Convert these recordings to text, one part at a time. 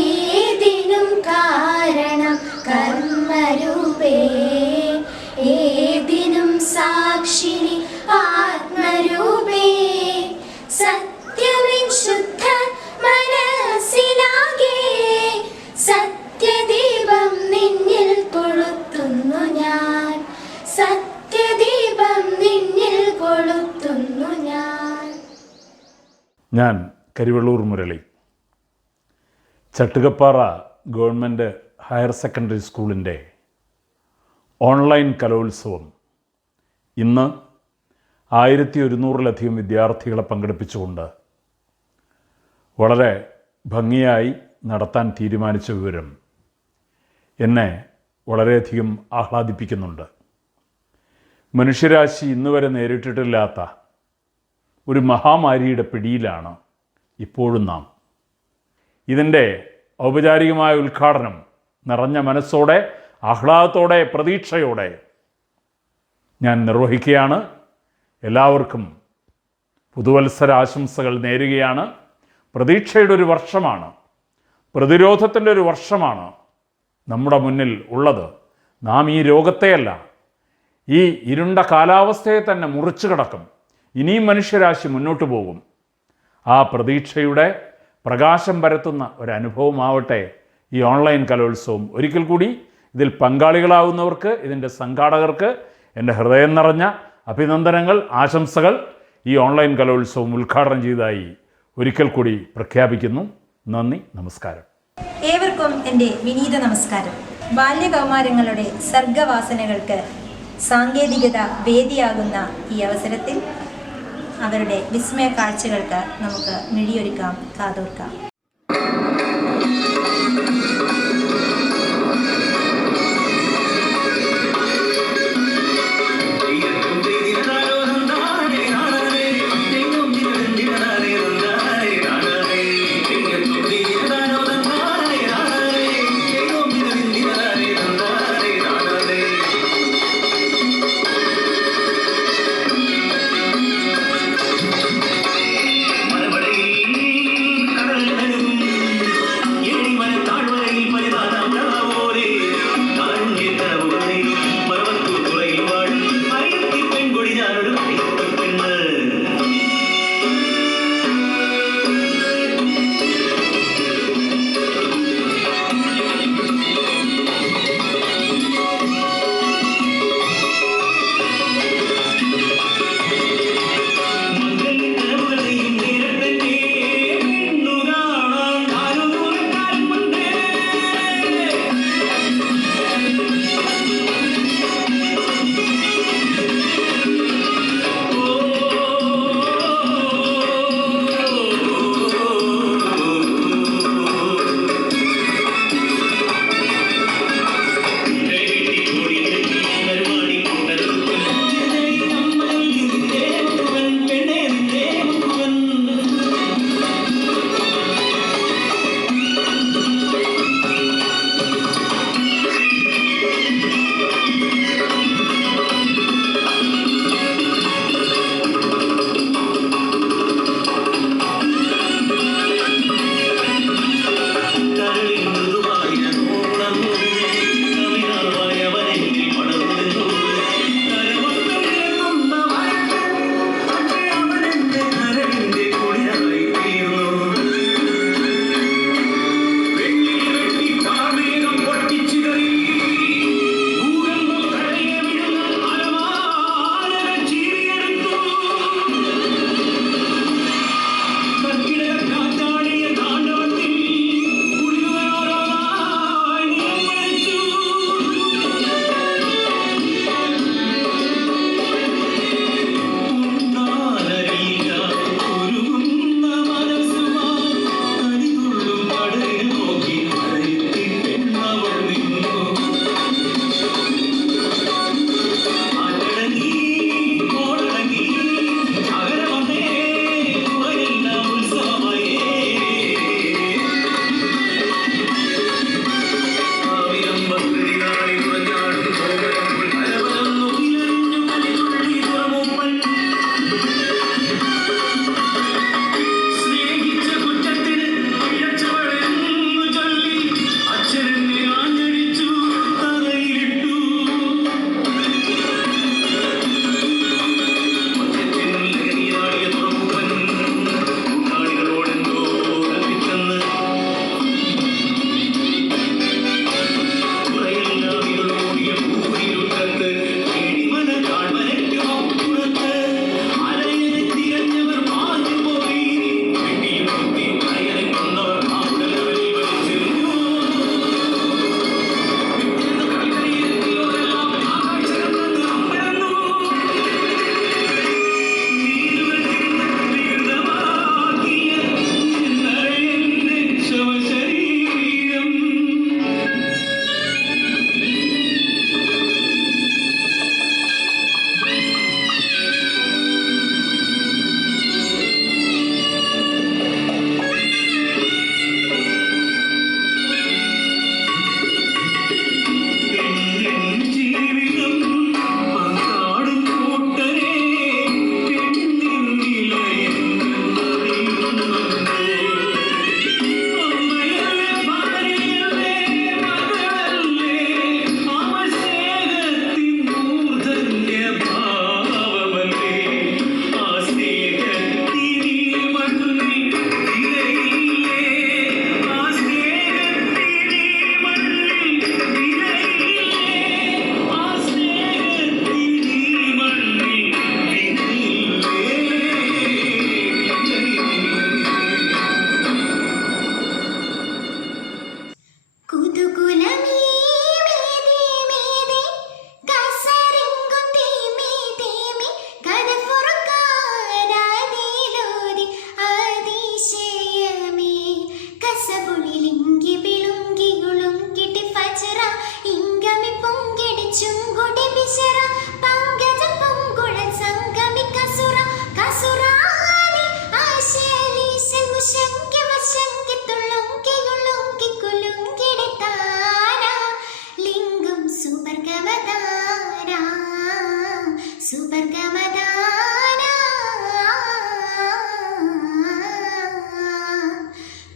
ഏതിനും കാരണം കർമ്മരൂപേ, ഏതിനും സാക്ഷിണി ആത്മരൂപേ. സത്യമിൻ ശുദ്ധ മനസ്സിലാകെ സത്യദീപം നിന്നിൽ കൊളുത്തുന്നു ഞാൻ, സത്യദീപം നിന്നിൽ കൊളുത്തുന്നു ഞാൻ. ഞാൻ Karivellur Murali. Chattukappara government higher secondary സ്കൂളിൻ്റെ ഓൺലൈൻ കലോത്സവം ഇന്ന് 1100-ലധികം വിദ്യാർത്ഥികളെ പങ്കെടുപ്പിച്ചുകൊണ്ട് വളരെ ഭംഗിയായി നടത്താൻ തീരുമാനിച്ച വിവരം എന്നെ വളരെയധികം ആഹ്ലാദിപ്പിക്കുന്നുണ്ട്. മനുഷ്യരാശി ഇന്നുവരെ നേരിട്ടിട്ടില്ലാത്ത ഒരു മഹാമാരിയുടെ പിടിയിലാണ് ഇപ്പോഴും നാം. ഇതിൻ്റെ ഔപചാരികമായ ഉദ്ഘാടനം നിറഞ്ഞ മനസ്സോടെ, ആഹ്ലാദത്തോടെ, പ്രതീക്ഷയോടെ ഞാൻ നിർവഹിക്കുകയാണ്. എല്ലാവർക്കും പുതുവത്സരാശംസകൾ നേരുകയാണ്. പ്രതീക്ഷയുടെ ഒരു വർഷമാണ്, പ്രതിരോധത്തിൻ്റെ ഒരു വർഷമാണ് നമ്മുടെ മുന്നിൽ ഉള്ളത്. നാം ഈ രോഗത്തെയല്ല, ഈ ഇരുണ്ട കാലാവസ്ഥയെ തന്നെ മുറിച്ചു കടക്കും. ഇനിയും മനുഷ്യരാശി മുന്നോട്ട് പോകും. ആ പ്രതീക്ഷയുടെ പ്രകാശം പരത്തുന്ന ഒരനുഭവമാവട്ടെ ഈ ഓൺലൈൻ കലോത്സവം. ഒരിക്കൽ കൂടി ഇതിൽ പങ്കാളികളാവുന്നവർക്ക്, ഇതിൻ്റെ സംഘാടകർക്ക് എൻ്റെ ഹൃദയം നിറഞ്ഞ അഭിനന്ദനങ്ങൾ, ആശംസകൾ. ഈ ഓൺലൈൻ കലോത്സവം ഉദ്ഘാടനം ചെയ്തതായി ഒരിക്കൽ കൂടി പ്രഖ്യാപിക്കുന്നു. നന്ദി, നമസ്കാരം. ഏവർക്കും എൻ്റെ വിനീത നമസ്കാരം. ബാല്യകൗമാരങ്ങളുടെ സർഗവാസനകൾക്ക് സാങ്കേതികത വേദിയാകുന്ന ഈ അവസരത്തിൽ അവരുടെ വിസ്മയ കാഴ്ചകൾക്ക് നമുക്ക് മിഴിയൊരുക്കാം, കാതോർക്കാം. താഴ്വരയിൽ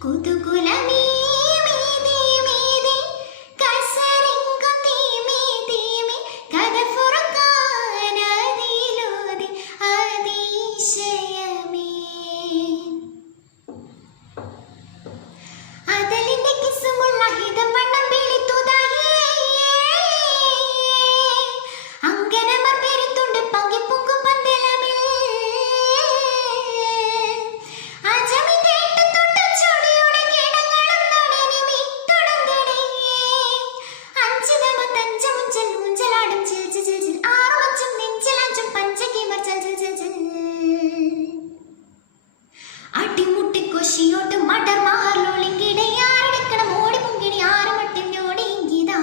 കുതുകുലമീ മീതി മീതി കസരിങ്കു തീമി തീമി കഥ ഫുർഖാനതിലൂതി അതിശയമേ അതലിന്റെ കിസ്സുമുള്ള ഹിതം വണ്ണം വിളിത്തുതായേ അങ്കനമർ പെരുത്തുണ്ട് പങ്കിപ്പൊങ്കും പന്തലമിൽ അജമിന്റെ എട്ടത്തൊട്ടും ചുടിയുടെ കിടങ്ങളും നടനുമി തുടങ്ങടേ അഞ്ചിതമത്തഞ്ചമുഞ്ചൽ ഊഞ്ചലാടും ചിൽ ചിൽ ചിൽ ചിൽ ആറുമച്ചും നെഞ്ചിലഞ്ചും പഞ്ചകിമർ ചൽ ചൽ ചൽ ചൽ അടിമുട്ടി കൊശിയോട്ട് മടർ മാർലോളിങ്കിടെ ആരടക്കണം ഓടി മുങ്കിടി ആറുമട്ടിനോടിങ്കിതാ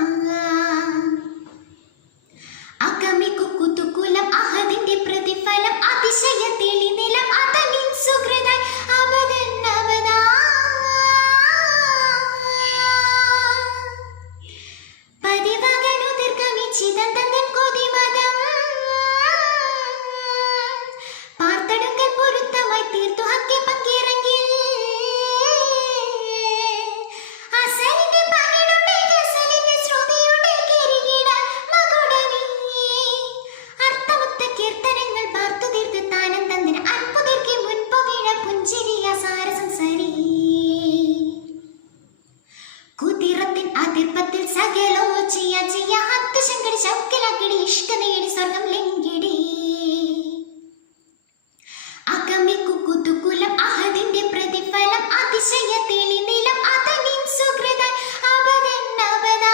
അകമിക്കു കുതുകുലം അഹദിന്റെ പ്രതിഫലം അതിശയ തെളിനിലം അതലിൻ സുഹൃതായി അബദന്നബദാ പതിവകനു ദീർഘമിച്ചിതന്തൻ കൊതിമതം പാർത്തടുങ്കൽ പൊരുത്തമായി തീർത്തു ഹക്കി പങ്കിറങ്ങിൽ അസലിന്റെ പകിടുടെ ഗസലിന്റെ ശ്രുതിയുടെ കിരീട മകുടമേ അർത്ഥമുത്ത കീർത്തനങ്ങൾ പാർത്തു തീർത്ത് താനം തന്നിന് അത്ഭുതർക്ക് മുൻപ് വീഴ പുഞ്ചിരിയ സാരസംസാരി കുതിരത്തിൻ അതിർപ്പത്തിൽ സകലോ ചിയ ചിയ ഹത്ത് ശങ്കടി ശൗക്കിലാക്കിടി ഇഷ്ക നേടി സ്വർഗം ലിങ്കിടി അകമിക്കു കുതുകുലം അഹദിന്റെ പ്രതിഫലം അതിശയ തെളിനിലം അതനിൻ സുഹൃതായി അബദന്നബദാ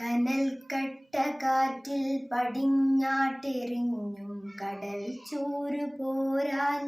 കനൽ കട്ട കാറ്റിൽ പടിഞ്ഞാട്ടെറിഞ്ഞും കടൽ ചൂരു പോരാൻ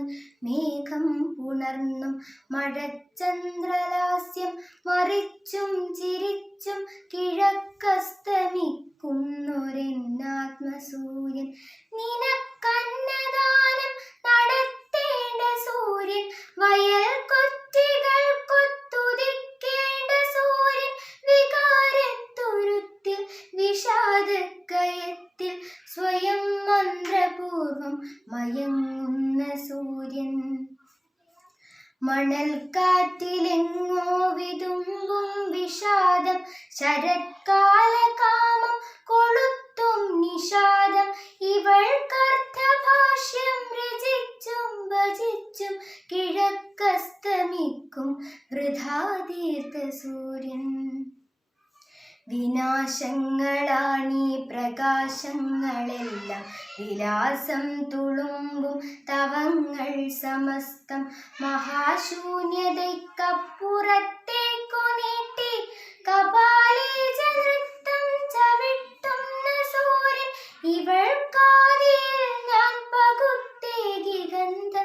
മേഘം പുണർന്നും മഴച്ചന്ദ്രലാസ്യം മറിച്ചും ചിരിച്ചും കിഴക്കസ്തമിക്കുന്നൊരെന്നാത്മസൂര്യൻ നിനക്കന്നദാനം നടത്തേണ്ട സൂര്യൻ വയൽ കൊറ്റികൾ കൊത്തുതിക്കേണ്ട സൂര്യൻ വികാരത്തുരുത്തിൽ വിഷാദക്കയത്തിൽ സ്വയം മന്ത്രപൂർവം മയങ്ങുന്ന സൂര്യൻ മണൽക്കാറ്റിലെങ്ങോ വിതുമ്പും വിഷാദം ശരത്കാല കാമം കൊളുത്തും നിഷാദം ഇവൾക്കർത്ഥഭാഷ്യം രചിച്ചും ഭജിച്ചും കിഴക്കസ്തമിക്കും വൃഥാതീർത്ത സൂര്യൻ വിനാശങ്ങളാണീ പ്രകാശങ്ങളെല്ലാം വിലാസം തുളുമ്പും തവങ്ങൾ സമസ്തം മഹാശൂന്യതയ്ക്കപ്പുറത്തേക്കു നീട്ടി കപാലീജ നൃത്തം ചവിട്ടുന്ന സൂര്യൻ ഇവൾക്കാതിൽ ഞാൻ പകുത്തേകി ഗന്ധ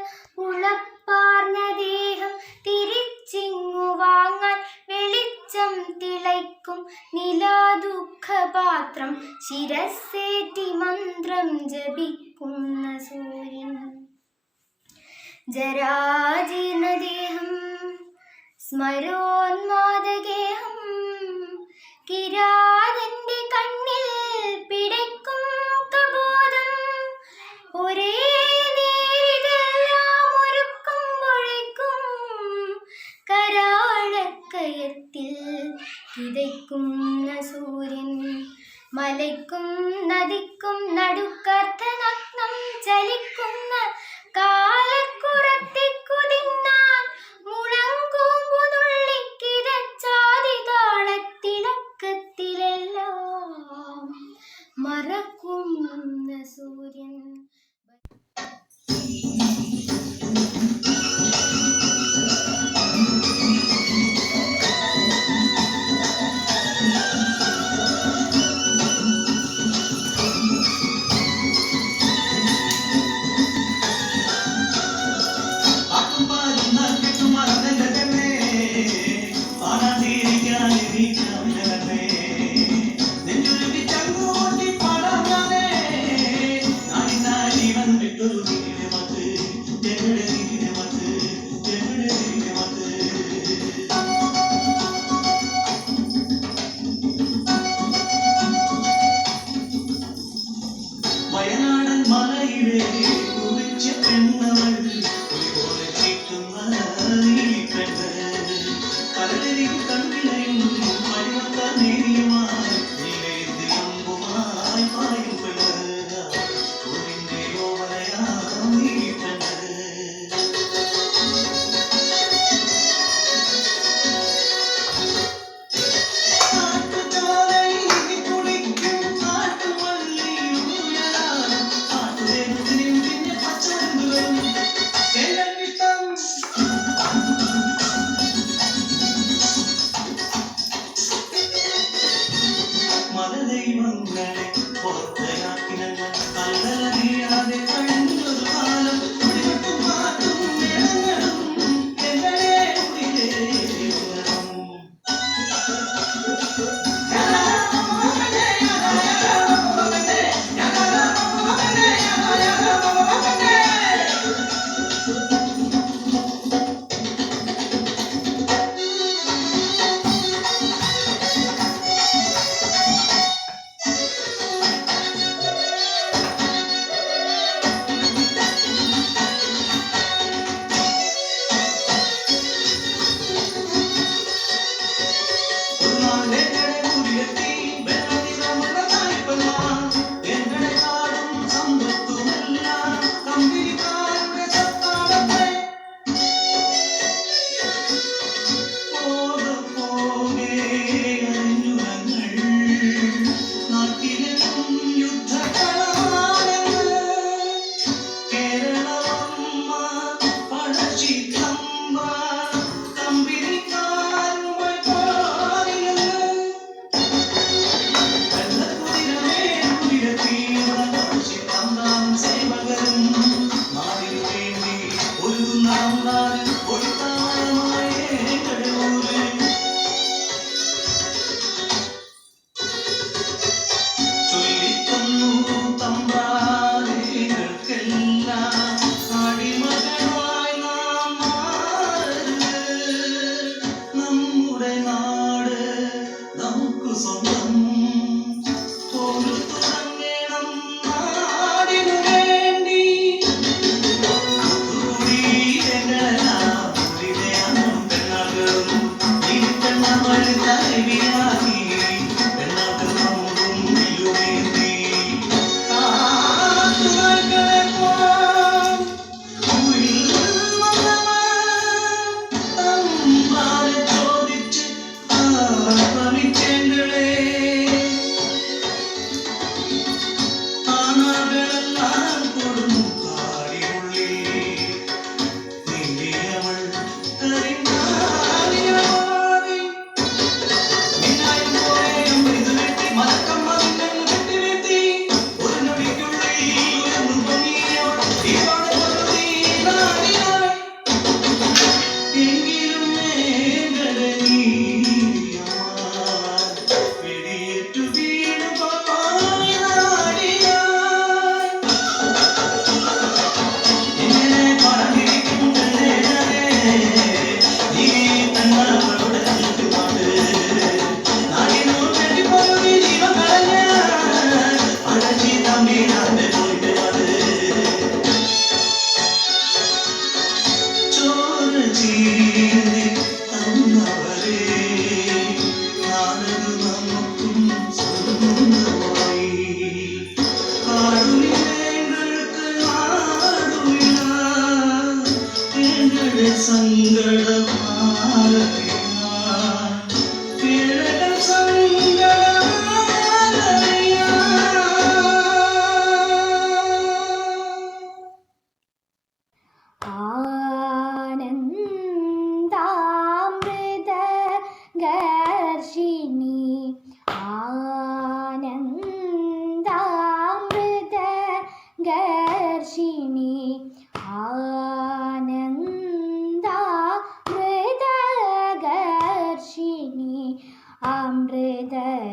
ഉളപ്പാർന്ന ദേഹം തിരിച്ചിങ്ങു വാങ്ങാൻ വെളിച്ചം തിളയ്ക്കും നിലാദുഃഖപാത്രം ശിരസ്സേറ്റി മന്ത്രം ജപിക്കുന്ന സൂര്യൻ ജരാജീർണദേഹം സ്മരോന്മാദഗേഹം കിരാതന്റെ കണ്ണിൽ പിടയ്ക്കും കബോധം ഒരേ നേരിതെല്ലാം ഒരുക്കുമ്പോഴേക്കും കരാളക്കയത്തിൽ കിതയ്ക്കുന്ന സൂര്യൻ മലയ്ക്കും നദിക്കും നടുക്കർദ്ധനഗ്നം ചലിക്കുന്ന കാലക്കുറത്തിക്കുതിന്നാൻ മുളങ്കൂമ്പു നുള്ളിക്കിതച്ചാതി താളത്തിളക്കത്തിലെല്ലാം മറക്കുന്ന സൂര്യൻ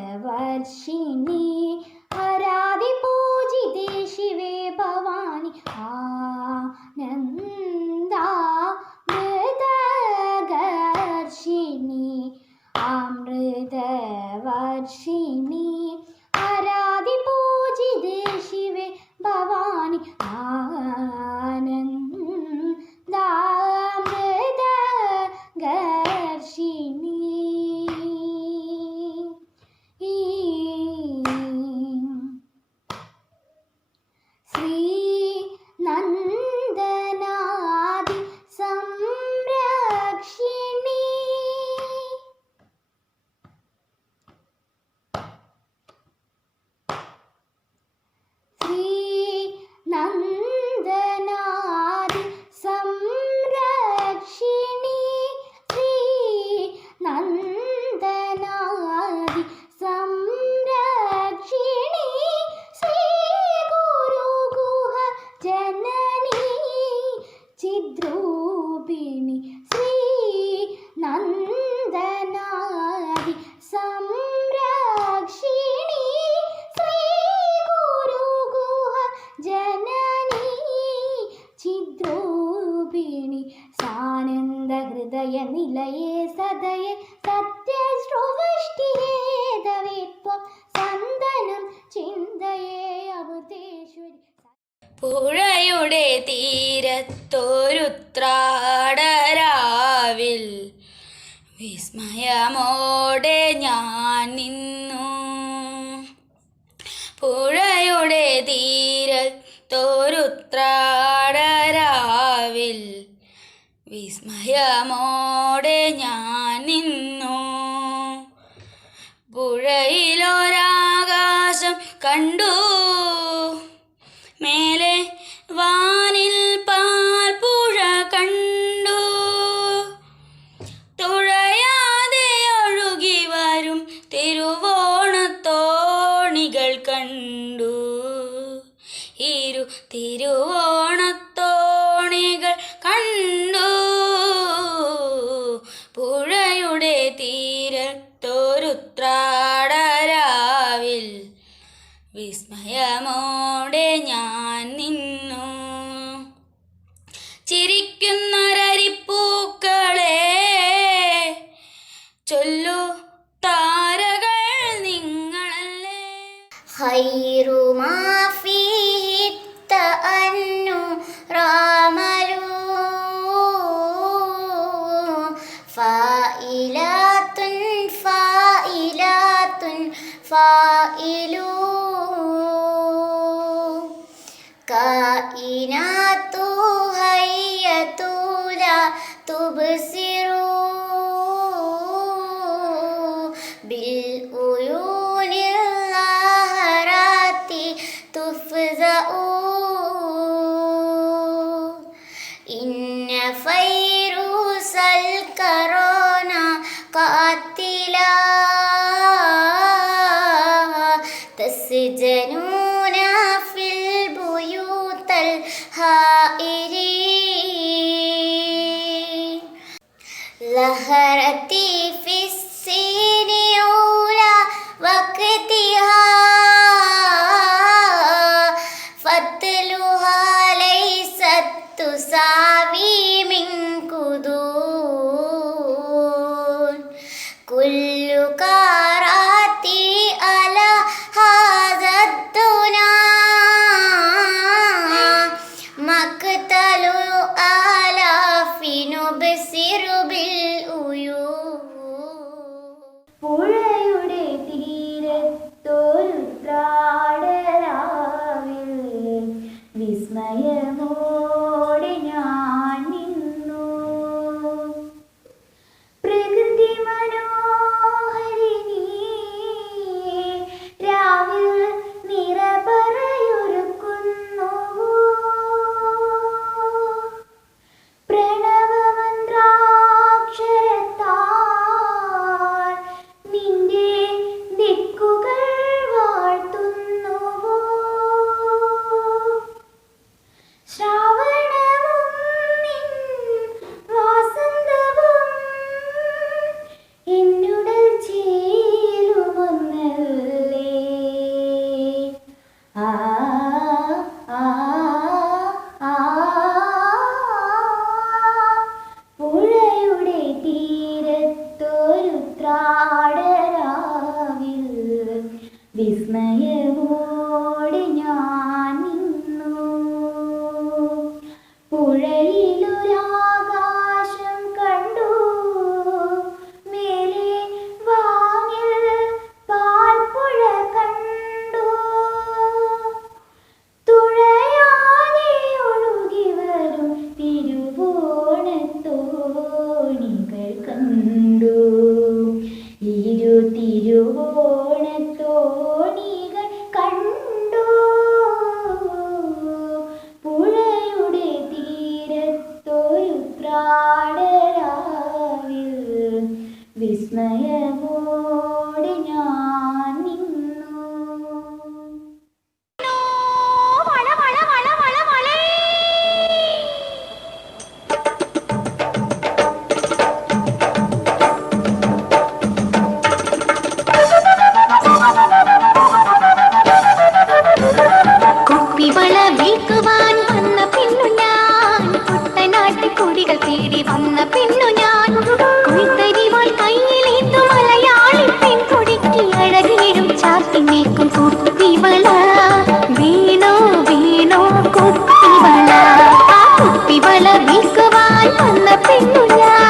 അമൃതവർഷിണി ആരാധി പൂജിതേ ശിവേ ഭവാനി ആനന്ദാമൃതവർഷിണി അമൃതവർഷിണി ആരാധി പൂജിതേ ശിവേ ഭവാനി ആനന്ദാമൃതവർഷിണി ശ്രീ നന്ദനാദി സംരക്ഷിണി ശ്രീ നന്ദനാദി സംരക്ഷിണി ശ്രീ നന്ദനാദി സംരക്ഷിണി ശ്രീ ഗുരുഗുഹ ജനനി ചിദ്രൂപിണി ശ്രീ നന്ദനാദി സംരക്ഷിണി ശ്രീ ഗുരുഗുഹ ജനനി ചിദ്രൂപിണി സാനന്ദ ഹൃദയ നിലയേ സദയേ സത്യശ്രുവഷ്ടിഹേ ദവിത്വം സന്തനം ചിന്തയേ അമൃതേശ്വരി. പുഴയുടെ തീരത്തൊരുത്രാടരാവിൽ വിസ്മയമോടെ ഞാൻ നിന്നു. പുഴയുടെ തീരത്തൊരുത്രാടരാവിൽ വിസ്മയമോടെ ഞാൻ നിന്നു. പുഴയിലൊരാകാശം കണ്ടു, മേലെ വാനിൽ പാൽപ്പുഴ കണ്ടു. തുഴയാതെ ഒഴുകി വരും തിരുവോണത്തോണികൾ കണ്ടു. ഇരു തിരുവോണത്തോണികൾ കണ്ടു. പുഴയുടെ തീരത്തൊരുത്രാടരാവിൽ വിസ്മയമോടെ ഞാൻ നിന്നു. ചിരിക്കുന്നൊരരിപ്പൂക്കളെ ചൊല്ലു താരകൾ നിങ്ങളല്ലേ. ഖൈറു മാ ഫീഹി തഅന്നു റാമലു ഫായിലാത്തുൻ ഫായിലാത്തുൻ ഫായിലു കായിനാത്തു ഹയ്യതു ലാ തുബ്സിറു ബിൽ ഉയൂനിൽ ളഹറാത്തി തുഫ്സഉ ഇന്ന ഫൈറൂസൽ കറോന ഖാത്തിലാ തസ്ജനൂന ഫിൽ ബുയൂതൽ ഹായിരീൻ ലഹറതി ഫിസ്സിനി ഊലാ വഖ്തിഹാ ഫത്ലുഹാ ലൈസത് തുസാവി മിൻ ഖുദൂൻ കുല്ലു കാറാത്തി അലാ ഹാദദ്ദുനാ മഖ്തലു ആലാഫി നുബ്സിറു ബിൽ ഉയൂൻ. പുഴയുടെ തീരത്തൊരുത്രാടരാവിൽ വിസ്മയമോടെ ഞാൻ നിന്നു. വിസ്മയമോടെ ഞാൻ നിന്നു. കുപ്പിവള വിൽക്കുവാൻ വന്ന പെണ്ണു ഞാൻ, കുട്ടനാട്ട് കുടികൾ തേടി വന്ന പെണ്ണു ഞാൻ, കൊയ്ത്തരിവാൾ കയ്യിലേന്തു മലയാളി പെൺകൊടിക്ക് അഴകിടും ചാത്തി നീക്കും കുപ്പിവള. വീണോ വീണോ കുപ്പിവള, ആ കുപ്പിവള വിൽക്കുവാൻ വന്ന പെണ്ണു ഞാൻ.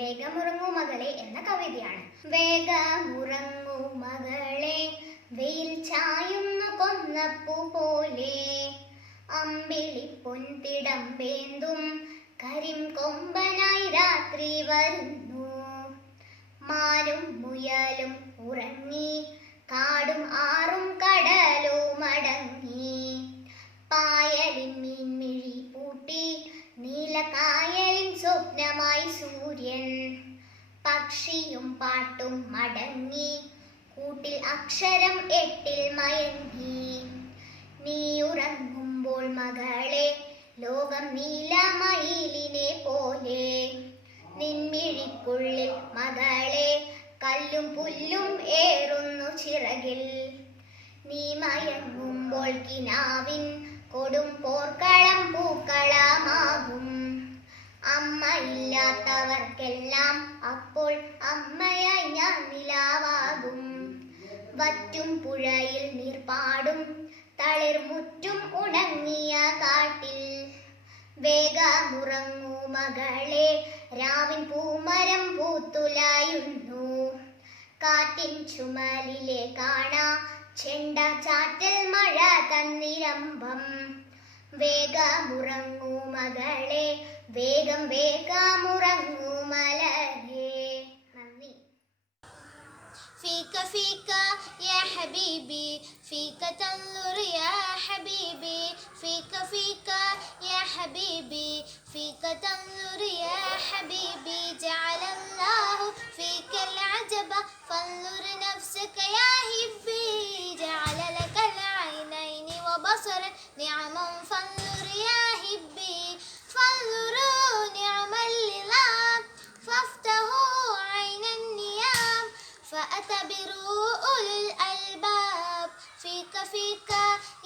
വേഗമുറങ്ങൂ മകളെ എന്ന കവിതയാണ്. വേഗമുറങ്ങൂ മകളെ, വെയിൽ ചായുന്നു കൊന്നപ്പൂ പോലെ, അമ്പിളി പൊൻതിടമ്പേന്തും കരിം കൊമ്പനായി രാത്രി വരുന്നു. മാനും മുയലും ഉറങ്ങി, കാടും ആറും കടലും അടങ്ങി. പായലിൻ മീൻമിഴി പൂട്ടി, നീലക്കായലിൻ സ്വപ്നമായി സൂര്യൻ. പക്ഷിയും പാട്ടും മടങ്ങി, കൂട്ടിൽ അക്ഷരം 8 മയങ്ങി. നീ ഉറങ്ങുമ്പോൾ മകളെ ലോകം നീലമയിലിനെ പോലെ. നിൻമിഴിക്കുള്ളിൽ മകളെ കല്ലും പുല്ലും ഏറുന്നു ചിറകിൽ. നീ മയങ്ങുമ്പോൾ കിനാവിൻ കൊടും പോർക്കളം പൂക്കളമാകും. അമ്മയില്ലാത്തവർക്കെല്ലാം അപ്പോൾ അമ്മയായി ഞാൻ നിലാവാകും. വറ്റും പുഴയിൽ നീർപ്പാടും തളിർമുറ്റും ഉണങ്ങിയ കാട്ടിൽ. വേഗമുറങ്ങൂ മകളെ, രാവിൻ പൂമരം പൂത്തുലയുന്നു. കാറ്റിൻ ചുമലിലെ കാണാ ചെണ്ട ചാറ്റൽ മഴ തന്നിരമ്പം. വേഗമുറങ്ങൂ മകളെ, വേഗം വേഗമുറങ്ങൂ മലരെ. നന്ദി. فيك فيك يا حبيبي فيك تنظر يا حبيبي فيك فيك يا حبيبي فيك تنظر يا حبيبي جعل الله فيك العجب فانظر نفسك يا هبي جعل لك العينين وبصرا نعما فانظر يا هبي فانظروا نعم اللظام فافتحوا عين النيام فأتبروا أولي الألباب فيك فيك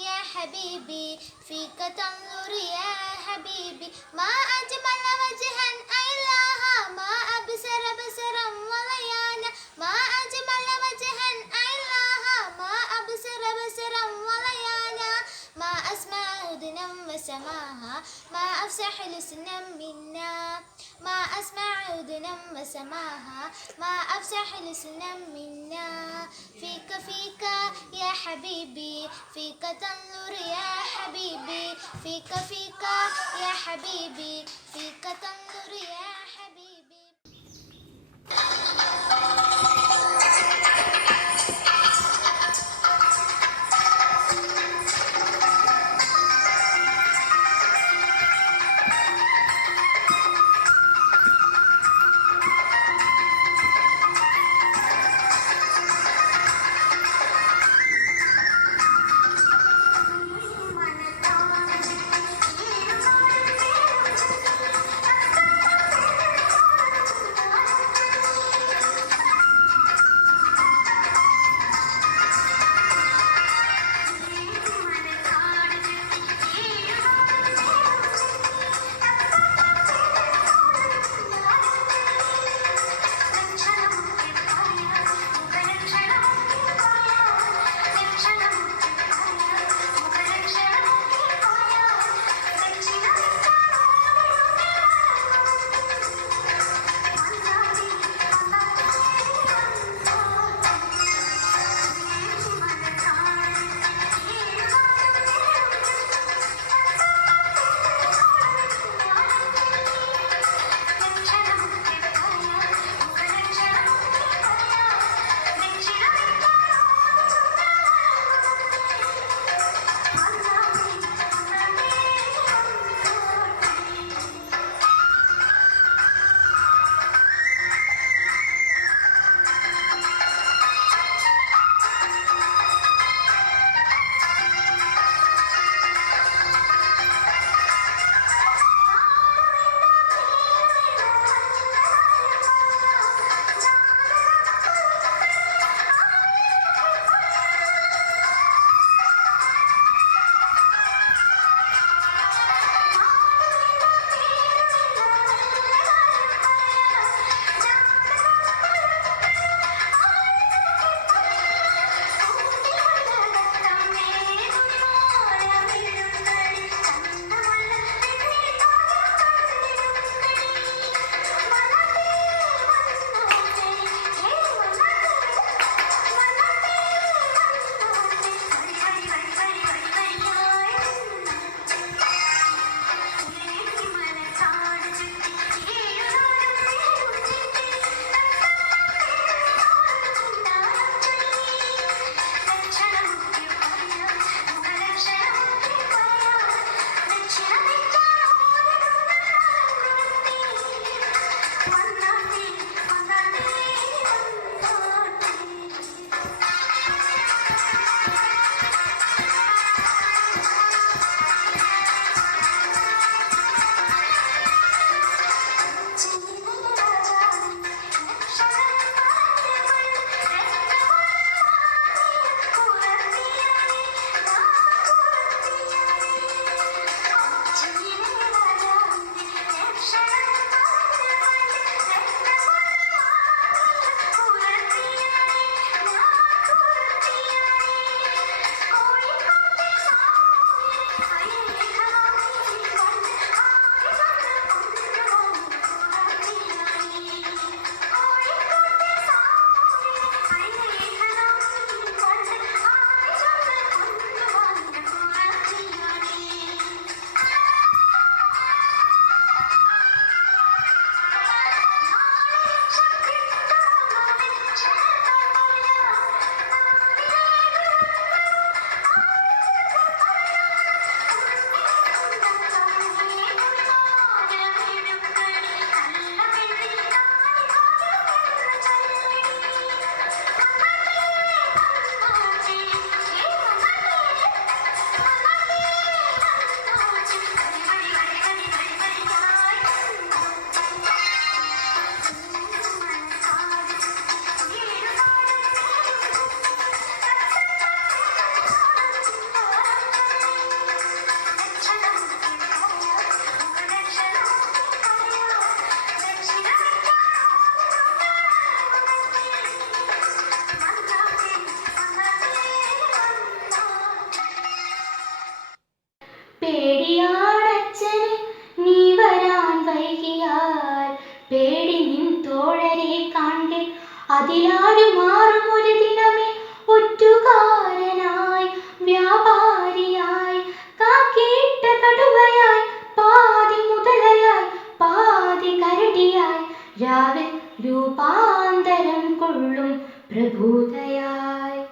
يا حبيبي فيك تنظر يا حبيبي ما أجمل وجها أيلاها ما أبصر بصرا وليانا ما أجمل وجها أيلاها ما أبصر بصرا وليانا ما أسمع أذنا وسماها ما أفسح لسنا منا ما أسمع أذنا وسماها ما أفسح لسنا منا فيك فيك يا حبيبي فيك تنظر يا حبيبي فيك فيك يا حبيبي فيك تنظر يا حبيبي. അതിലാരുമാറും ഒരു ദിനമേ ഒറ്റുകാരനായി വ്യാപാരിയായി കാക്കേട്ട കടുവയായി പാതി മുതലയായി പാതി കരടിയായി രാവിൽ രൂപാന്തരം കൊള്ളും പ്രഭൂതയായി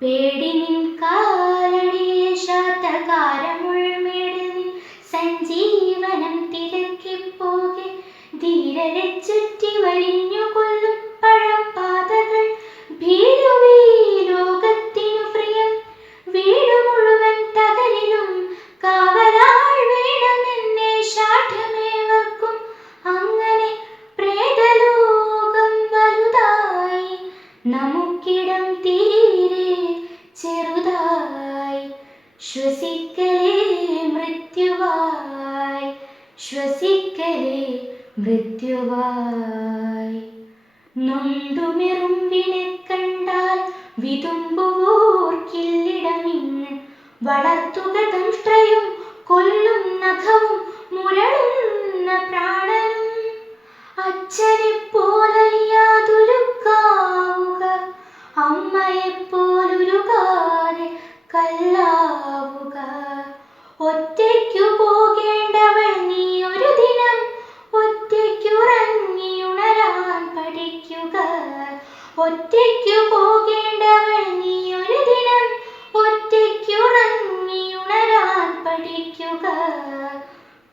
പേടി നിൻ കാലടിയേശാത്ത കാരമുൾമേടിൽ നിൻ സഞ്ജീവനം തിരക്കിപ്പോകെ ധീരരെ ചുറ്റി വരിഞ്ഞു കൊല്ലും പഴംപാതകൾ ഭീരുവീ ലോകത്തിനു പ്രിയം വീടു മുഴുവൻ തകരിലും കാവലാൾ വേണമെന്നേ ശാഠ്യമേവർക്കും അങ്ങനെ പ്രേതലോകം വലുതായി നമുക്കിടം തീരെ ചെറുതായി ശ്വസിക്കലേ മൃത്യുവായി ശ്വസിക്കലേ മൃത്യുവായി നൊന്തുമെറുമ്പിനെ കണ്ടാൽ വിതുമ്പുവോർക്കില്ലിടമിന്ന് വളർത്തുക ദംഷ്ട്രയും കൊല്ലും നഖവും മുരളുന്ന പ്രാണനും അച്ഛനെപ്പോലറിയാതുരുക്കാവുക അമ്മയെപ്പോലുരുകാതെ കല്ലാവുക ഒറ്റയ്ക്കു പോകേണ്ടവൾ നീ ഒരു ദിനം ഒറ്റയ്ക്കുറങ്ങിയുണരാൻ പഠിക്കുക ഒറ്റയ്ക്കു പോകേണ്ടവൾ നീ ഒരു ദിനം ഒറ്റയ്ക്കുറങ്ങിയുണരാൻ പഠിക്കുക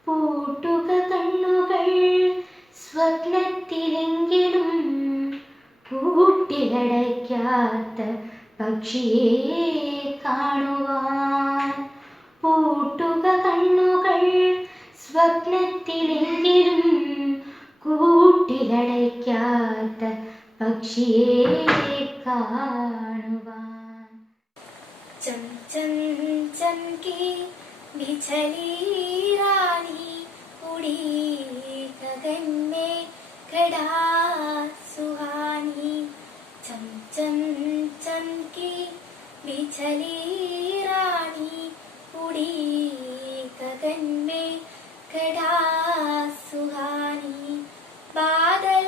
പൂട്ടുക കണ്ണുകൾ സ്വപ്നത്തിലെങ്കിലും കൂട്ടിലടയ്ക്കാത്ത പക്ഷിയെ കാണുവാൻ പൂട്ടുക കണ്ണുകൾ സ്വപ്നത്തിലെങ്കിലും കൂട്ടിലടയ്ക്കാത്ത പക്ഷിയെ കാണുവാൻ चम चम चमकी बिछली रानी उड़ी गगन में खड़ा सुहानी चम चम चमकी बिछली रानी उड़ी गगन में खड़ा सुहानी बादल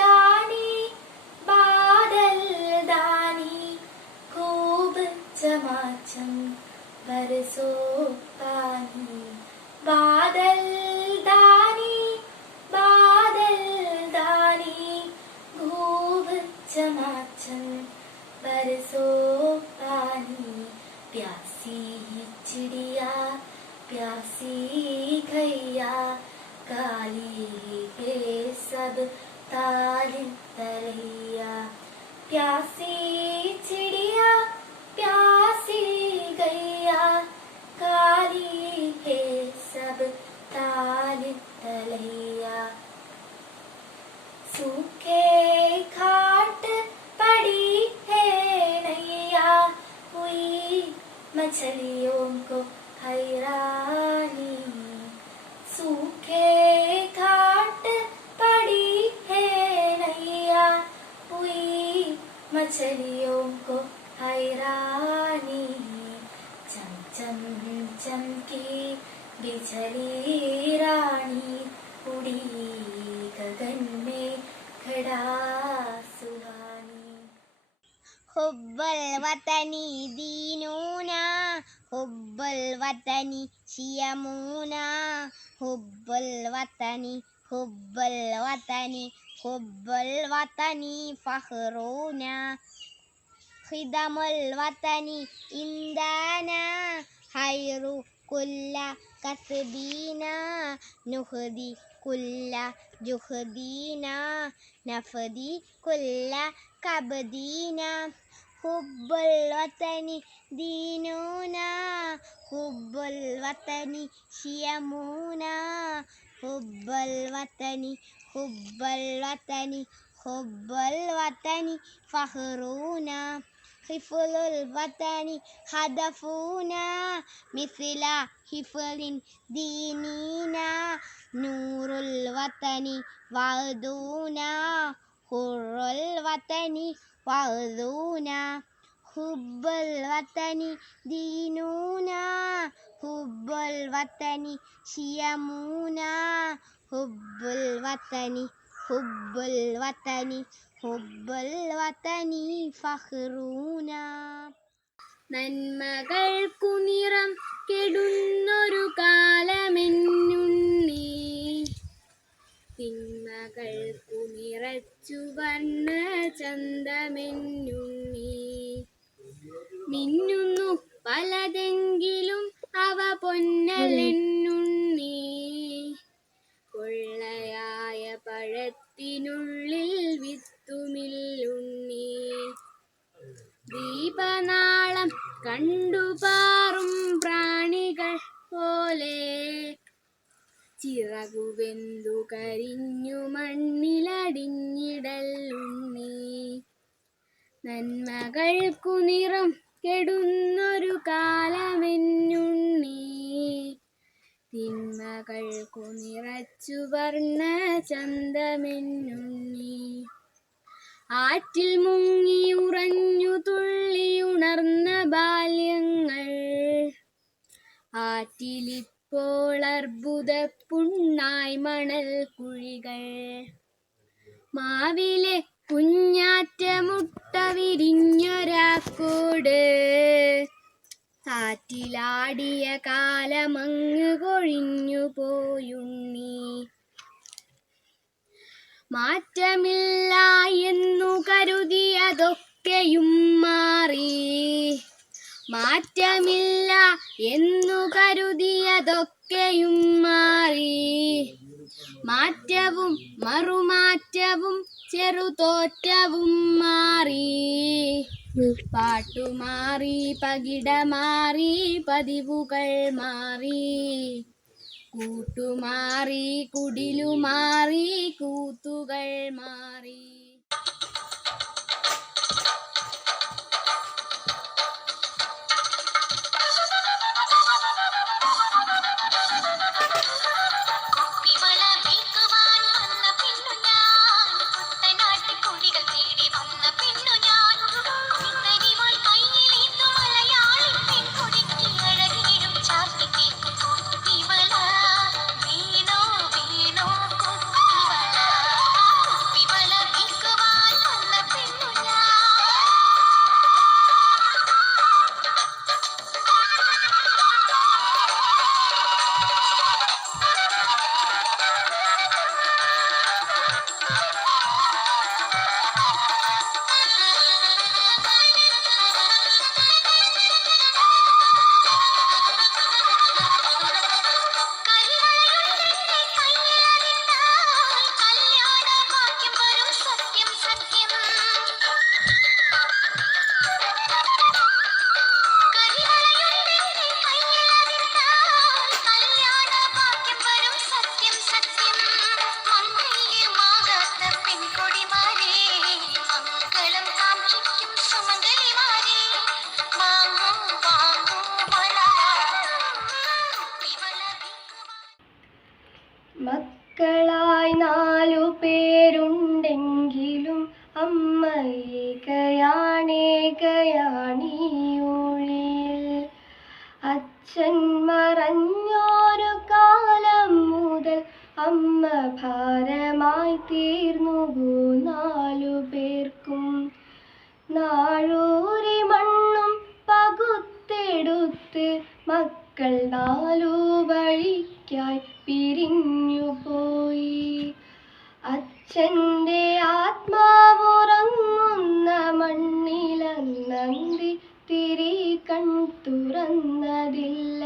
दानी खूब चमाचम बरसो पानी बादल दानी खूब चमाचम बरसो पानी प्यासी चिड़िया प्यासी गैया काली पे सब ताल तरैया प्यासी चिड़िया प्यासी गैया काली है सब ताल तलैया सूखे घाट पड़ी है नैया हुई मछलियों को हैरानी सूखे घाट पड़ी है नैया हुई मछलियों को हैरानी चम चम चमकी बिछली रानी उड़ी गगन में खड़ा सुहानी हुब्बल वतनी दीनूना हुब्बल वतनी शियमूना हुब्बल वतनी हुब्बल वतनी हुब्बल वतनी फखरूना खिदमुल वतनी इंदाना हैरु कुल्ला कसबीना नुहदी कुल्ला जुहदीना नफदी कुल्ला कबदीना हुब्बुल वतनी दीनूना हुब्बुल वतनी शियमूना हुब्बुल वतनी हुब्बुल वतनी हुब्बुल वतनी फखरूना हिफुल वतनी हदफूना मिथिला हिफलिन दीनीना नूरुल वतनी वादूना हुर्रुल वतनी वादूना हुब्बुल वतनी दीनूना हुब्बुल वतनी शियमूना हुब्बुल वतनी ഹുബ്ബുൽ വതനി ഫഖ്റൂന. നന്മകൾക്കു നിറം കെടുന്നൊരു കാലമെന്നുണ്ണി, തിന്മകൾക്കു നിറച്ചു വർണ്ണ ചന്തമെന്നുണ്ണി. മിന്നുന്നു പലതെങ്കിലും അവ പൊന്നലെന്നുണ്ണി, കൊള്ളയായ പഴത്തിനുള്ളിൽ വിത്തുമില്ലുണ്ണി. ദീപനാളം കണ്ടുപാറും പ്രാണികൾ പോലെ ചിറകുവെന്തു കരിഞ്ഞു മണ്ണിലടിഞ്ഞിടലുണ്ണി. നന്മകൾക്കു നിറം കെടുന്നൊരു കാലമെന്നുണ്ണി, തിന്മകൾക്കു നിറച്ചു വർണ്ണ ചന്തമെന്നുണ്ണി. ആറ്റിൽ മുങ്ങി ഉറഞ്ഞു തുള്ളിയുണർന്ന ബാല്യങ്ങൾ, ആറ്റിലിപ്പോൾ അർബുദപ്പുണ്ണായി മണൽ കുഴികൾ. മാവിലെ കുഞ്ഞാറ്റ മുട്ട വിരിഞ്ഞൊരാക്കൂട്, കാറ്റിലാടിയ കാലമങ്ങ് കൊഴിഞ്ഞു പോയുണ്ണി. മാറ്റമില്ല എന്നു കരുതിയതൊക്കെയും മാറി, മാറ്റമില്ല എന്നു കരുതിയതൊക്കെയും മാറി. മാറ്റവും മറുമാറ്റവും ചെറുതോറ്റവും മാറി. പാട്ടുമാറി, പകിടമാറി, പതിവുകൾ മാറി. കൂട്ടുമാറി, കുടിലുമാറി, കൂത്തുകൾ മാറി. മക്കളായി 4 പേരുണ്ടെങ്കിലും അമ്മ ഏകയാണേകയാണീയൊഴിയിൽ. അച്ഛൻ മറഞ്ഞൊരു കാലം മുതൽ അമ്മ ഭാരമായി തീർന്നു 4 പേർക്കും. നാഴൂരി മണ്ണും പകുത്തെടുത്ത് മക്കൾ 4 വഴിക്കായി പിരിഞ്ഞു പോയി. അച്ഛൻ്റെ ആത്മാവുറങ്ങുന്ന മണ്ണിലന്നന്തി തിരി കൺ തുറന്നതില്ല.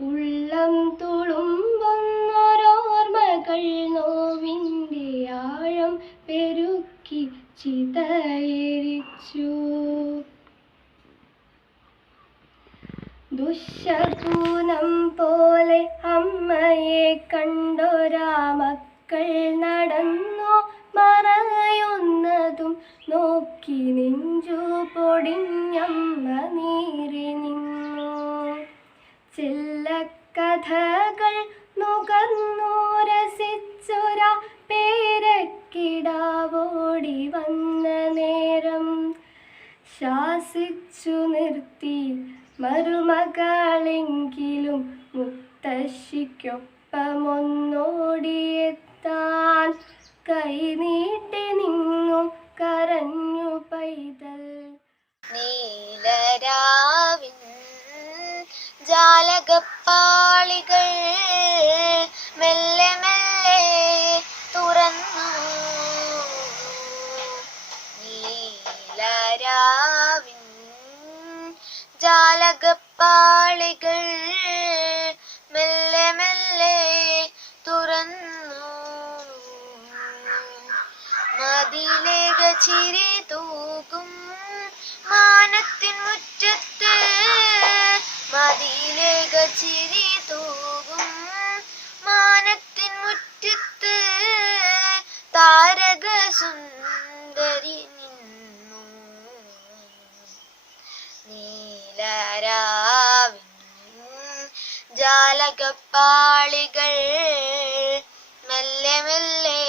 ഉള്ളം തുളുമ്പുന്നൊരോർമ്മകൾ നോവിൻ്റെ ആഴം പെരുക്കി ചിതയെരിച്ചു. ദുശ്ശകുനം പോലെ അമ്മയെ കണ്ടൊരാ മക്കൾ നടന്നു മറയുന്നതും നോക്കി നെഞ്ചു പൊടിഞ്ഞമ്മ നീറി നിന്നു. ചെല്ലക്കഥകൾ നുകർന്നു രസിച്ചൊരാ പേരക്കിടാവോടി വന്ന നേരം ശാസിച്ചു നിർത്തി മരുമകളെങ്കിലും മുത്തശ്ശിക്കൊപ്പമൊന്നോടിയെത്താൻ. കൈ നീട്ടി നിങ്ങും കരഞ്ഞു പൈതൽ. നീലരാവിൻ ജാലകപ്പാളികൾ മെല്ലെ മെല്ലെ തുറന്നു. നീലരാവിൻ ജാലകപ്പാളികൾ മെല്ലെ മെല്ലെ തുറന്നു. മതിലേക ചിരി തൂകും മാനത്തിൻ മുറ്റത്ത്, മതിലേക ചിരി തൂകും മാനത്തിൻ മുറ്റത്ത് താരക സുന്ദരി നിന്നു. നീലരാവിൻ ജാലകപ്പാളികൾ മെല്ലെ മെല്ലെ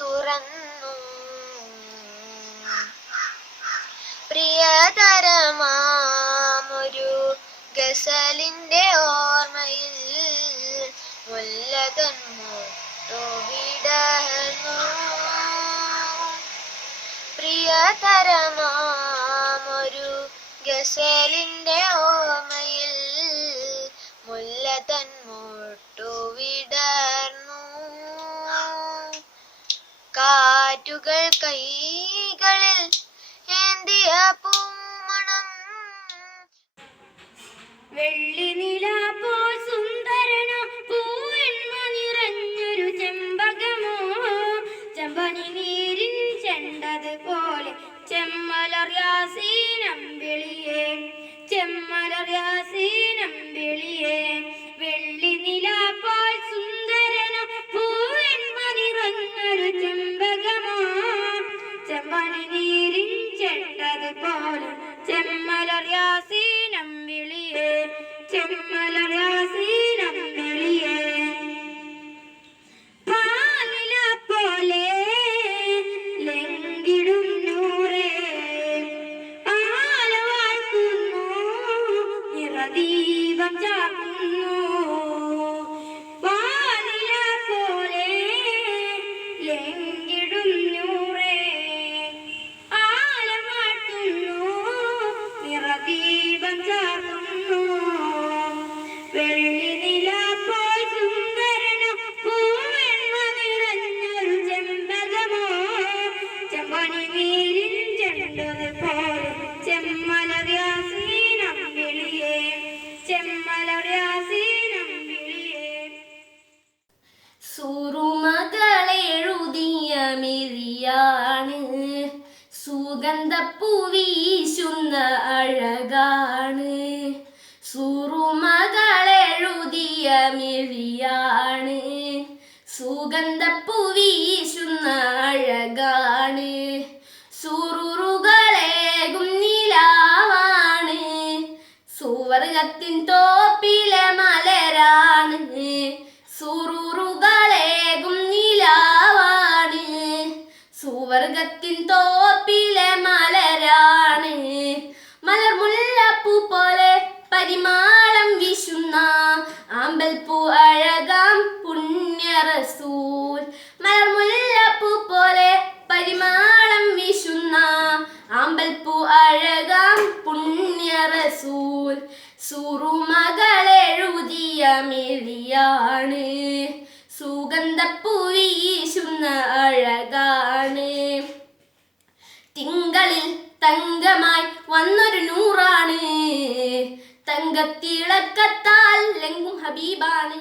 തുറന്നു. പ്രിയതരമാമൊരു ഗസലിന്റെ ഓർമ്മയിൽ മുല്ലതൻ മുട്ടുവിടർന്നു. പ്രിയതരമാമൊരു ഗസലിന്റെ ഓർമ്മയിൽ മുല്ലതൻ മുട്ടുവിടർന്നു. കാറ്റുകൾ കൈകളിൽ ഏന്തിയ പൂമണം. വെള്ളി നിലാപ്പോ സുന്ദരന പൂവെണ്മ നിറഞ്ഞൊരു ചെമ്പകമോ, ചെമ്പനി നീരിൻ ചെണ്ടത് പോലെ ചെമ്മലറിയാസീനം വിളിയേ, ചെമ്മലറിയാസീനം വിളിയേ. വെള്ളി നിലാപ്പോ സുന്ദരന പൂവെണ്മ നിറഞ്ഞൊരു ചെമ്പകമോ, ചെമ്പനി നീരിൻ ചെണ്ടത് പോലെ ചെമ്മലറിയാസീനം വിളിയേ, ചെമ്മലറിയാസീനം വിളിയേ. പാലില പോലെ ലംഘിടും നൂറേ ആലവാഴ്ത്തുന്നു, നിറദീപം ചാർത്തുന്നു. പാലില പോലെ ലംഘിടും നൂറേ ആലവാഴ്ത്തുന്നു, നിറദീപം ചാർത്തുന്നു. വെള്ളി നിലാപ്പോൾ സുന്ദരന പൂവെണ്മ നിറഞ്ഞൊരു ചെമ്പകമോ, ചെമ്പനി നീരിൻ ചെണ്ടത് പോലെ ചെമ്മലറിയാസീനം വിളിയേ, ചെമ്മലറിയാസീനം വിളിയേ. സുറുമകളെഴുതിയ മിഴിയാണ്, സുഗന്ധപ്പൂ വീശുന്ന അഴകാണ്. സുറുമകളെഴുതിയ മിഴിയാണ്, സുഗന്ധപ്പൂ വീശുന്ന അഴകാണ്. സുറുറുകളേകും നിലാവാണ്, സുവർഗത്തിൻ തോപ്പിലെ മലരാണ്. സുറുറുകളേകും നിലാവാണ്, സുവർഗത്തിൻ തോപ്പിലെ മലരാണ്. മലർമുല്ലപ്പൂ പോലെ പരിമാളം വീശുന്ന ആമ്പൽപ്പൂ അഴകാം പുണ്യ റസൂൽ. മലർമുല്ലപ്പൂ പോലെ പരിമാളം വീശുന്ന ആമ്പൽപ്പൂ അഴകാം പുണ്യ റസൂൽ. സുറുമകളെഴുതിയ മിഴിയാണ്, സുഗന്ധപ്പൂ വീശുന്ന അഴകാണ്. തിങ്കളിൽ തങ്കമായി വന്നൊരു നൂറാണ്, തങ്കത്തിളക്കത്താൽ ലംഘും ഹബീബാണ്.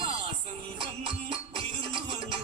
വാസന്തം ഇരുന്നു വന്നു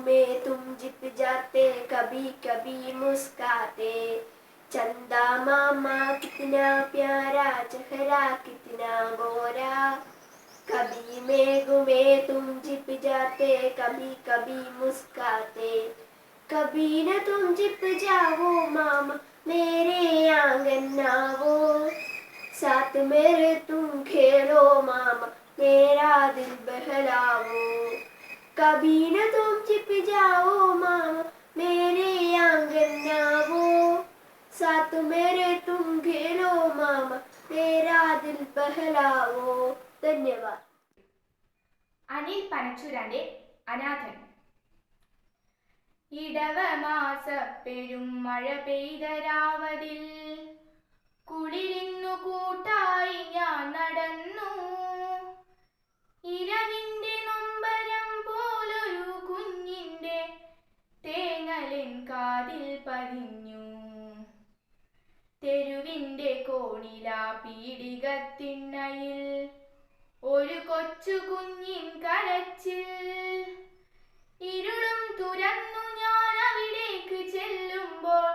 घूमे तुम जिप जाते, कभी कभी मुस्काते। चंदा मामा कितना प्यारा, चेहरा कितना गोरा। कभी मेघों में तुम जिप जाते, कभी कभी मुस्काते। कभी न तुम जिप जाओ मामा, मेरे आंगन आओ। साथ मेरे तुम खेलो मामा, मेरा दिल बहलाओ। कभी न तुम जिप जाओ मामा, मेरे आंगन आओ। साथ मेरे तुम खेलो मामा, मेरा दिल बहलाओ. ധന്യവാദ്. അനിൽ പനച്ചൂരാന്റെ അനാഥൻ. ഇടവമാസപ്പെരും മഴ പെയ്ത രാവതിൽ കുളിരിന്നു കൂട്ടായി ഞാൻ നടന്നു. ഇരവിന്റെ നൊമ്പരം പോലൊരു കുഞ്ഞിന്റെ തേങ്ങലിൻ കാതിൽ പതിഞ്ഞു. തെരുവിന്റെ കോണിലാ പീടികത്തിണ്ണയിൽ ഒരു കൊച്ചു കുഞ്ഞിൻ കരച്ചിൽ. ഇരുളും തുരന്നു ഞാൻ അവിടേക്ക് ചെല്ലുമ്പോൾ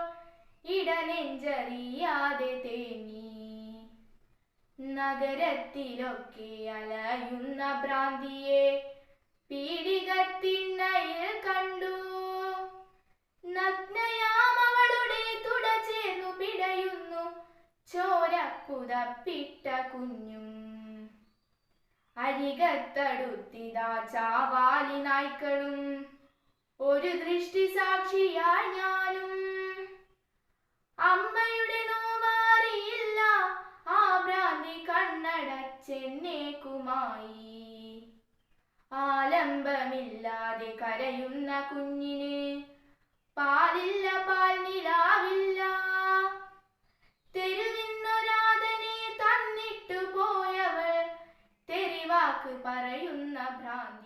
ഇടനെഞ്ചറിയാതെ തേങ്ങി. നഗരത്തിലൊക്കെ അലയുന്ന ഭ്രാന്തിയെ പീടികത്തിണ്ണയിൽ കണ്ടു. നഗ്നയാമവളുടെ തുട ചേർന്നു പിടയുന്നു ചോര പുതപ്പിട്ട കുഞ്ഞും. അരികത്തടുത്തിതാ ചാവാലി നായ്ക്കളും ഒരു ദൃഷ്ടി സാക്ഷിയായി ഞാനും. അമ്മയുടെ നോവാറിയില്ല ആ ഭ്രാന്തി കണ്ണടച്ചെന്നേക്കുമായി. ആലംബമില്ലാതെ കരയുന്ന കുഞ്ഞിന് പാലില്ല, പാൽ നിലാവില്ല. തെരുവിന്നൊരാതനെ തന്നിട്ടു പോയവൾ തെറിവാക്ക് പറയുന്ന ഭ്രാന്തി.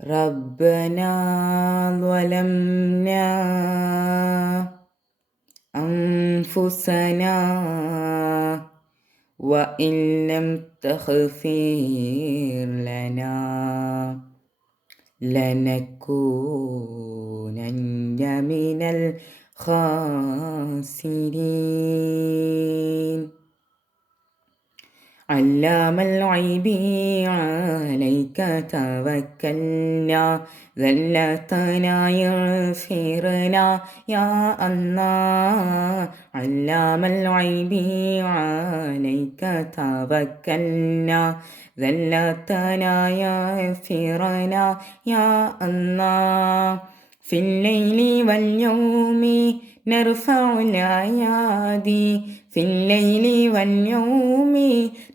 ربنا ظلمنا أنفسنا وإن لم تغفر لنا لنكونن من الخاسرين. علام الغيب عليك توكلنا ذلتنا يغفرنا يا الله علام الغيب عليك توكلنا ذلتنا يغفرنا يا الله في الليل واليوم نرفع الأيادي في الليل واليوم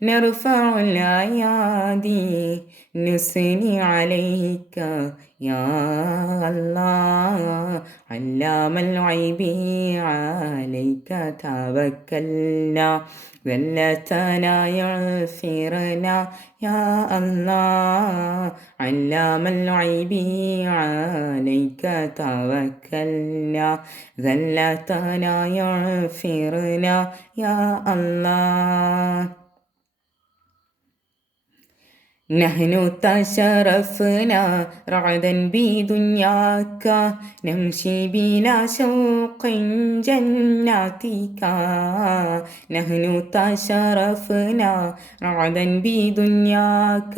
نرفع الأيادي نثني عليك يا الله علام الغيب عليك توكلنا ذلتنا يغفرنا يا الله علام الغيب عليك توكلنا ذلتنا يغفرنا يا الله نحن تشرفنا رعدا بدنياك نمشي بلا شوق جناتك نحن تشرفنا رعدا بدنياك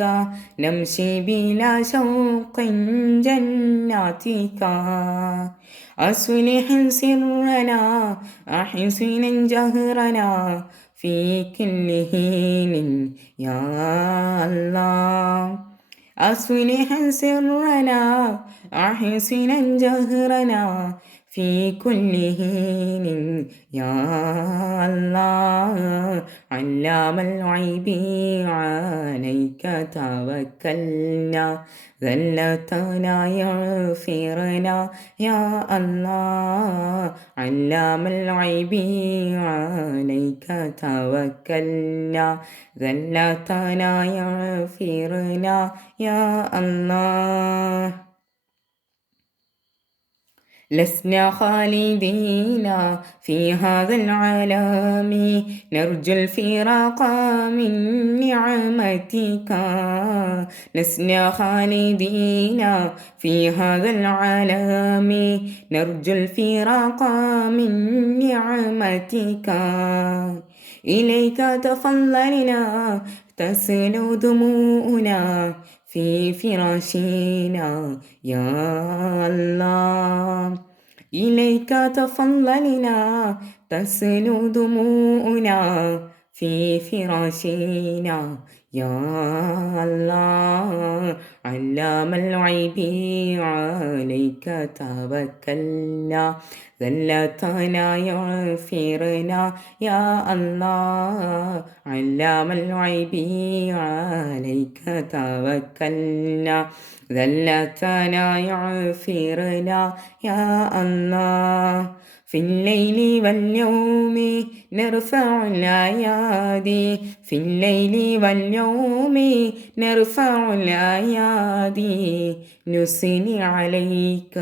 نمشي بلا شوق جناتك أصلح سرنا أحسن جهرنا في كل حين يا الله أصلح سرنا أحسن جهرنا في كل حين يا الله علام الغيب عليك توكلنا ذلتنا يغفرنا يا الله علام الغيب عليك توكلنا ذلتنا يغفرنا يا الله لسنا خالدين في هذا العالم نرجو الفراق من نعمتك لسنا خالدين في هذا العالم نرجو الفراق من نعمتك إليك تفضلنا تسيل دموعنا في فراشنا يا الله إليك تفضلنا تسيل دموعنا في فراشنا يا الله علام الغيب عليك توكلنا ذلتنا يغفرنا يا الله علام الغيب عليك توكلنا ذلتنا يغفرنا يا الله في الليل واليوم نرفع الأيادي في الليل واليوم نرفع الأيادي نثني عليك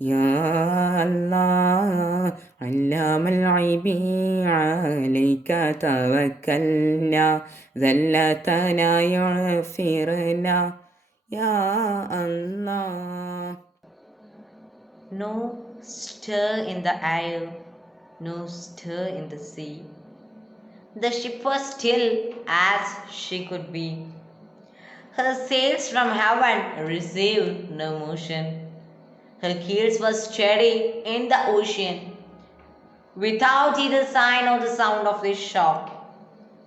يا الله علام الغيب عليك توكلنا ذلتنا يغفرنا يا الله. No stir in the air, no stir in the sea. The ship was still as she could be. Her sails from heaven received no motion. Her keels were steady in the ocean, without either sign or the sound of the shock.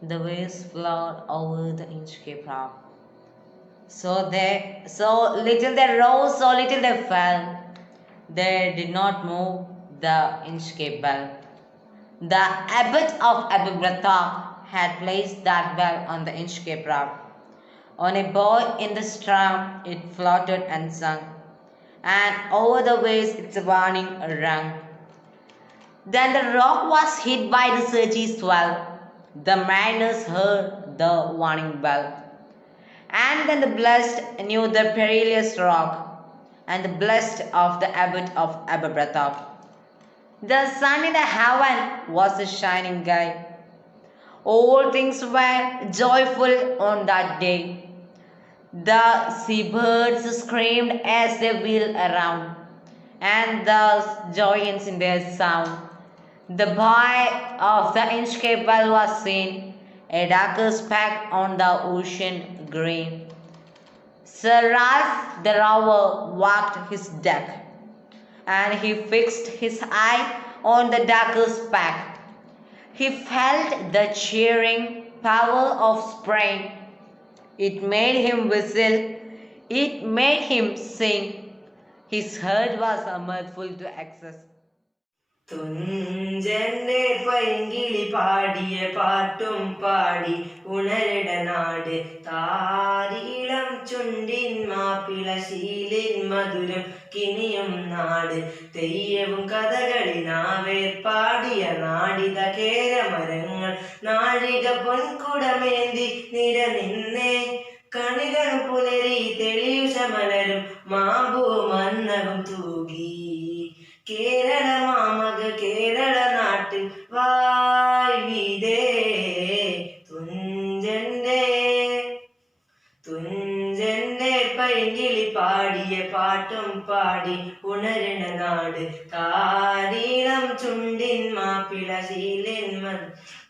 The waves flowed over the Inchcape Rock. So little they rose, so little they fell. They did not move the Inchcape bell. The abbot of Aberbrothock had placed that bell on the Inchcape Rock. On a buoy in the Strand it floated and sung, and over the waves its warning rung. Then the rock was hit by the surgy swell. The mariners heard the warning bell, and then the blessed knew the perilous rock, and the blessed of the abbot of Aberbrothock. The sun in the heaven was a shining guide. All things were joyful on that day. The seabirds screamed as they wheeled around, and the joyance in their sound. The buoy of the Inchcape bell was seen, a darker speck on the ocean green. Sir Ralph the Rover walked his deck, and he fixed his eye on the darker speck. He felt the cheering power of spring. It made him whistle, it made him sing. His heart was mirthful to excess. തുഞ്ചന്റെ പൈങ്കിളി പാടിയ പാട്ടും പാടി ഉണരട നാട് താരീളം ചുണ്ടിൻ മാപ്പിള ശീലിൻ മധുരം കിനിയും നാട് തെയ്യവും കഥകളി നാവേർ പാടിയ നാടിത കേരമരങ്ങൾ നാഴിക പൊൻകുടമേന്തി നിര നിന്നേ കണികളും പുലരി തെളിയു ശമലരും മാബു മന്നവും തൂകി കേരള മാമക കേരള നാട്ടിൽ വാഴ്വീതേ തുഞ്ചന്റെ പൈങ്കിളി പാടിയ പാട്ടും പാടി ഉണരണ നാട് താരീളം ചുണ്ടിൻ മാപ്പിള ശീലൻ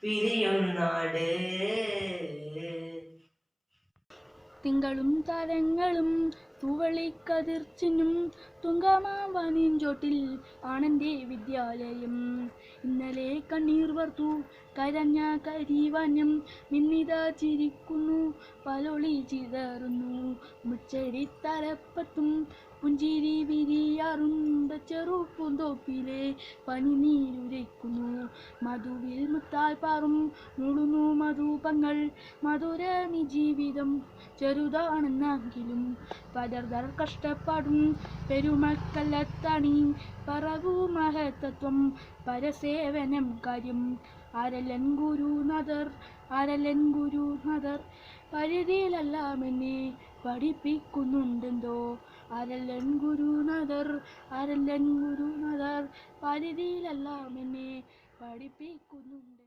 പിരിയും നാട്. തിങ്കളും താരങ്ങളും തൂവളിക്കതിർച്ചിനും തുങ്കമാവനിഞ്ചോട്ടിൽ ആണെൻ്റെ വിദ്യാലയം. ഇന്നലെ കണ്ണീർ വർത്തു കരഞ്ഞ കരിവനം മിന്നിത ചിരിക്കുന്നു പലൊളി ചിതറുന്നു. മുച്ചടി തലപ്പത്തും പുഞ്ചിരി വിരിയാറുണ്ട ചെറുപ്പൂന്തോപ്പിലെ പനിനീരുരയ്ക്കുന്നു. മധുവിൽ മുത്താൽ പാറും മുഴുന്നു മധുപങ്ങൾ. മധുരമി ജീവിതം ചെറുതാണെന്നെങ്കിലും പലർദർ കഷ്ടപ്പാടും പെരുമക്കല്ലത്തണി പറവു മഹത്തത്വം പരസേവനം കാര്യം. ആരല്ലൻ ഗുരുനാഥർ പരിധിയിലെല്ലാം എന്നെ പഠിപ്പിക്കുന്നുണ്ടെന്തോ. ആരല്ലൻ ഗുരുനാഥർ പരിധിയിലെല്ലാം എന്നെ പഠിപ്പിക്കുന്നുണ്ട്.